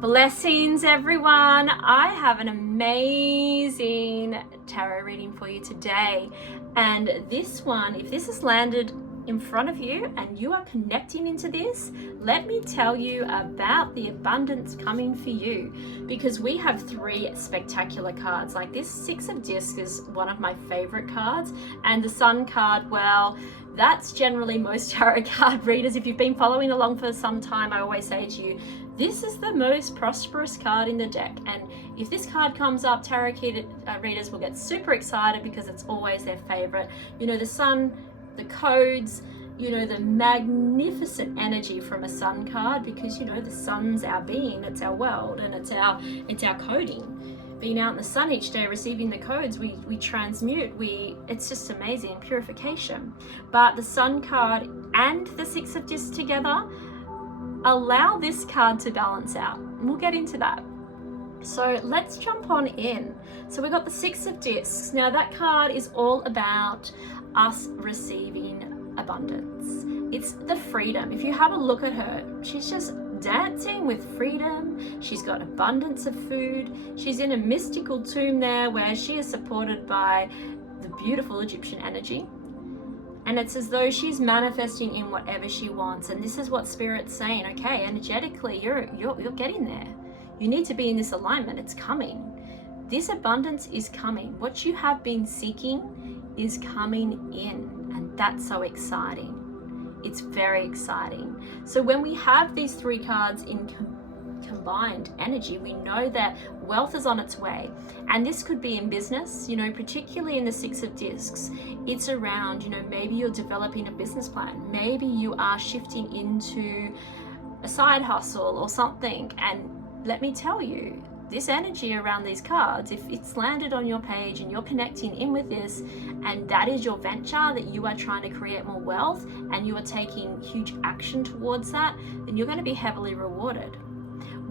Blessings, everyone. I have an amazing tarot reading for you today. And this one, if this has landed in front of you and you are connecting into this, let me tell you about the abundance coming for you, because we have three spectacular cards. Like this Six of Discs is one of my favorite cards, and the Sun card, well, that's generally most tarot card readers. If you've been following along for some time, I always say to you, this is the most prosperous card in the deck. And if this card comes up, tarot readers will get super excited because it's always their favorite. You know, the Sun, the codes, you know, the magnificent energy from a Sun card, because, you know, the Sun's our being, it's our world, and it's our coding. Being out in the sun each day, receiving the codes, we transmute, it's just amazing, purification. But the Sun card and the Six of Discs together allow this card to balance out. And we'll get into that. So let's jump on in. So we've got the Six of Discs. Now that card is all about us receiving abundance. It's the freedom. If you have a look at her, she's just dancing with freedom. She's got abundance of food. She's in a mystical tomb there where she is supported by the beautiful Egyptian energy. And it's as though she's manifesting in whatever she wants. And this is what Spirit's saying. Okay, energetically, you're getting there. You need to be in this alignment. It's coming. This abundance is coming. What you have been seeking is coming in. And that's so exciting. It's very exciting. So when we have these three cards in combined energy, we know that wealth is on its way. And this could be in business, you know, particularly in the Six of Discs. It's around, you know, maybe you're developing a business plan. Maybe you are shifting into a side hustle or something. And let me tell you, this energy around these cards, if it's landed on your page and you're connecting in with this, and that is your venture, that you are trying to create more wealth and you are taking huge action towards that, then you're going to be heavily rewarded.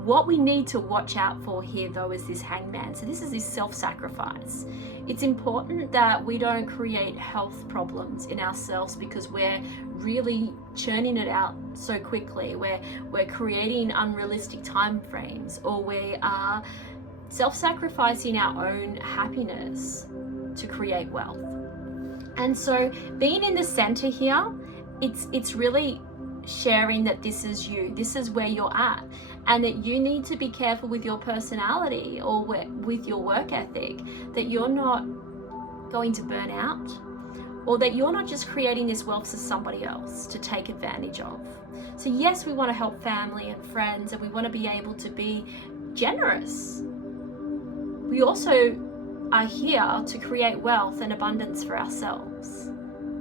What we need to watch out for here, though, is this Hangman. So this is this self-sacrifice. It's important that we don't create health problems in ourselves because we're really churning it out so quickly. We're creating unrealistic time frames, or we are self-sacrificing our own happiness to create wealth. And so being in the center here, it's really sharing that this is you, this is where you're at, and that you need to be careful with your personality or with your work ethic, that you're not going to burn out, or that you're not just creating this wealth for somebody else to take advantage of. So yes, we want to help family and friends, and we want to be able to be generous. We also are here to create wealth and abundance for ourselves.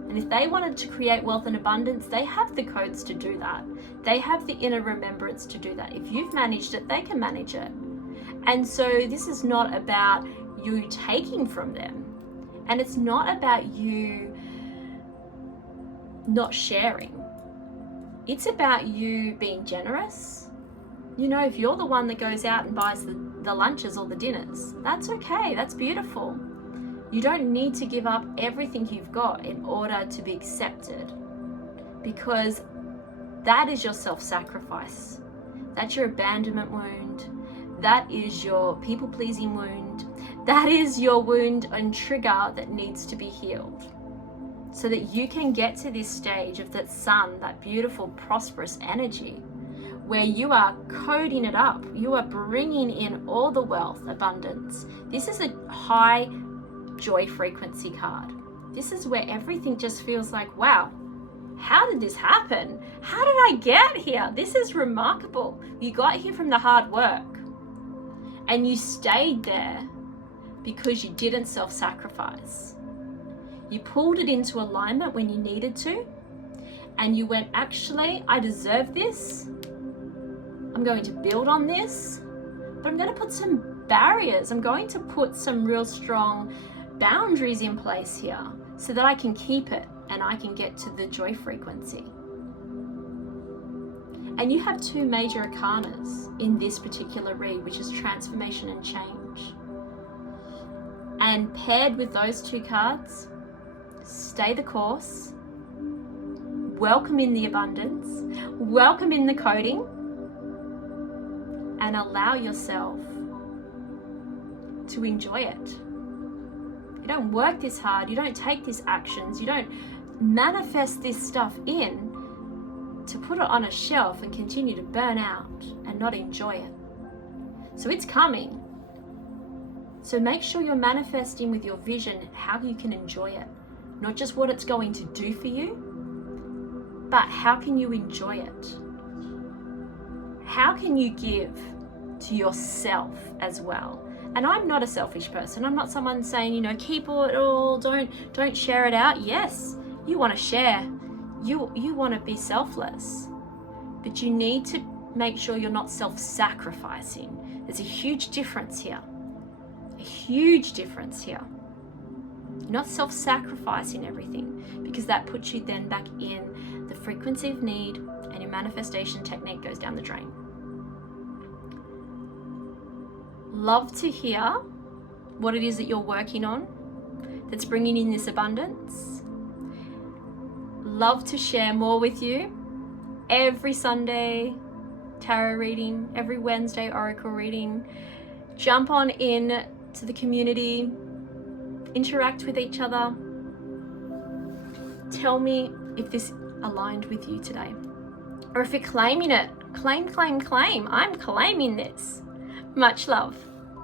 And if they wanted to create wealth and abundance, they have the codes to do that. They have the inner remembrance to do that. If you've managed it, they can manage it. And so this is not about you taking from them. And it's not about you not sharing. It's about you being generous. You know, if you're the one that goes out and buys the lunches or the dinners, that's okay. That's beautiful. You don't need to give up everything you've got in order to be accepted, because that is your self-sacrifice. That's your abandonment wound. That is your people-pleasing wound. That is your wound and trigger that needs to be healed, so that you can get to this stage of that Sun, that beautiful, prosperous energy, where you are coding it up. You are bringing in all the wealth, abundance. This is a high joy frequency card. This is where everything just feels like, wow, how did this happen? How did I get here? This is remarkable. You got here from the hard work, and you stayed there because you didn't self-sacrifice. You pulled it into alignment when you needed to, and you went, actually, I deserve this. I'm going to build on this, but I'm going to put some barriers. I'm going to put some real strong boundaries in place here so that I can keep it and I can get to the joy frequency. And you have two major arcanas in this particular read, which is transformation and change. And paired with those two cards, stay the course, welcome in the abundance, welcome in the coding, and allow yourself to enjoy it. You don't work this hard, you don't take these actions, you don't manifest this stuff in to put it on a shelf and continue to burn out and not enjoy it. So it's coming. So make sure you're manifesting with your vision how you can enjoy it. Not just what it's going to do for you, but how can you enjoy it? How can you give to yourself as well? And I'm not a selfish person. I'm not someone saying, you know, keep it all, don't share it out. Yes, you want to share. You want to be selfless. But you need to make sure you're not self-sacrificing. There's a huge difference here. A huge difference here. You're not self-sacrificing everything, because that puts you then back in the frequency of need, and your manifestation technique goes down the drain. Love to hear what it is that you're working on that's bringing in this abundance. Love to share more with you. Every Sunday, tarot reading, every Wednesday, oracle reading. Jump on in to the community, interact with each other. Tell me if this aligned with you today, or if you're claiming it. Claim, claim, claim. I'm claiming this. Much love.